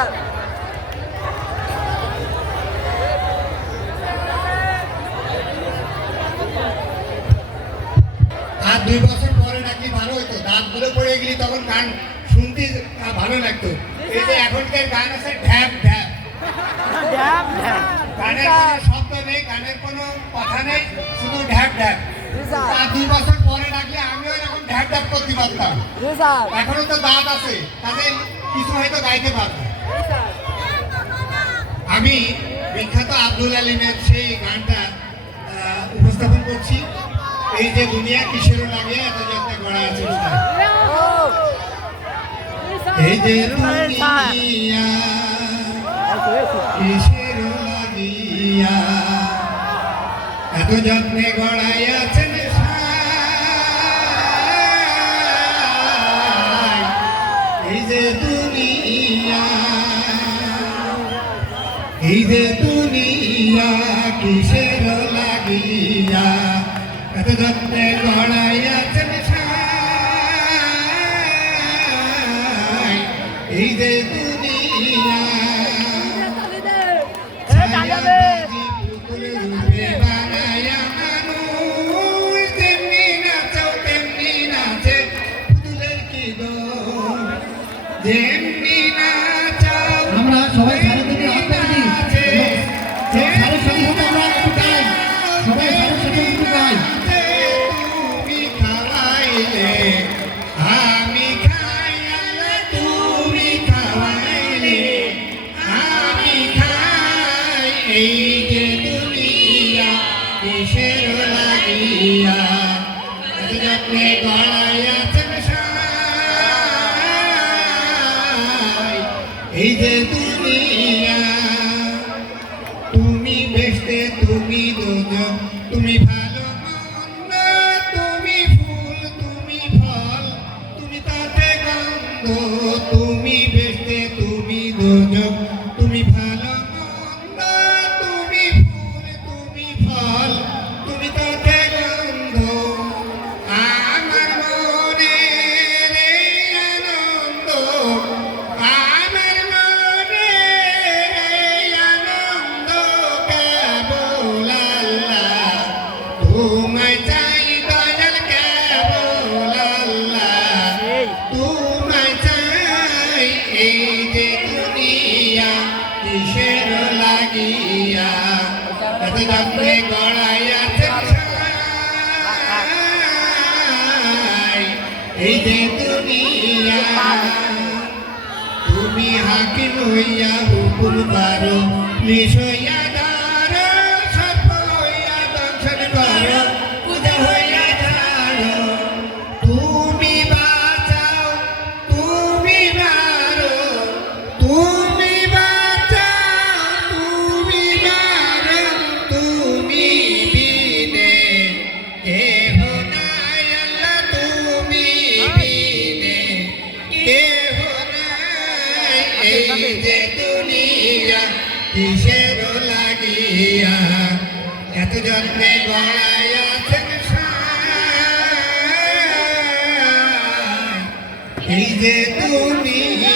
আর 2 বছর পরে নাকি ভালো হতো, দাঁতগুলো পড়ে গেলি তখন গান শুনতে ভালো লাগতো। এই যে এখনকার গান আছে ঢ্যাপ ঢ্যাপ, গানের কোনো শব্দ নেই, গানের কোনো কথা নেই, শুধু ঢ্যাপ ঢ্যাপ। আর 2 বছর পরে ডাকলে আমিও এরকম ঢ্যাপ ঢ্যাপ করতে পারতাম। এখনো তো দাঁত আছে, তাদের কিছু হয়তো গাইতে পারতাম। আমি বিখ্যাত আব্দুল আলিমের সেই গানটা উপস্থাপন করছি। এই যে দুনিয়া কিসের লাগে এত যত্নে গড়া আছে, এই যে দুনিয়া কিসের লাগিয়া এত যত্নে গড়াই আছেন, এই যে দুনিয়া, এই যে দুনিয়া কিসের লাগিয়া এত যত্নে গড়াই আছেন, এই যে দুনিয়া পুতুল রূপে বানায়া মানুষ, তেমনি নাচাও তেমনি নাচে পুতুলের কি দোষ, যেমনি নাচাও আমরা সবাই সারা থেকে নাচে, সারের সাথে সাথে আমরা একটু গাই, সবাই সারের সাথে একটু গাই। তুমি খাওয়াইলে আমি খাইলে, তুমি খাওয়াইলে আমি খাই, এই যে দুনিয়া কিসের লাগিয়া এত যত্নে গড়াই আছেন সাই, এই যে দুনিয়া তুমি বেস্তে তুমি দোজক, তুমি ভালো মন্দ, তুমি ফুল তুমি ফল, তুমি তাতে গন্ধ, তুমি বেস্তে তুমি দোজক, তুমি ভালো মন্দ, তুমি ফুল তুমি ফল, তুমি তাতে গন্ধ, আমার মনের এই আনন্দ, আমার মনের এই আনন্দ কেবল আল্লাহ, তোমায় চাই দয়াল কেবল আল্লাহ, তোমায় চাই, এই যে দুনিয়া কিসের লাগিয়া এত যত্নে গড়াই আছেন সাই, এই যে দুনিয়া তুমি হাকিম হইয়া হুকুম পারো, পুলিশ হইয়া ধরো, সর্প হইয়া দংশন করো, পূজা হইয়া ধরো, তুমি বাঁচাও তুমি মারো, তুমি বাঁচাও তুমি মারো, তুমি বিনে কেহ নাই আল্লাহ, তুমি বিনে কেহ নাই, এই যে দুনিয়া কিসের লাগিয়া এত যত্নে গড়াই আছেন সাই, এই যে দুনিয়া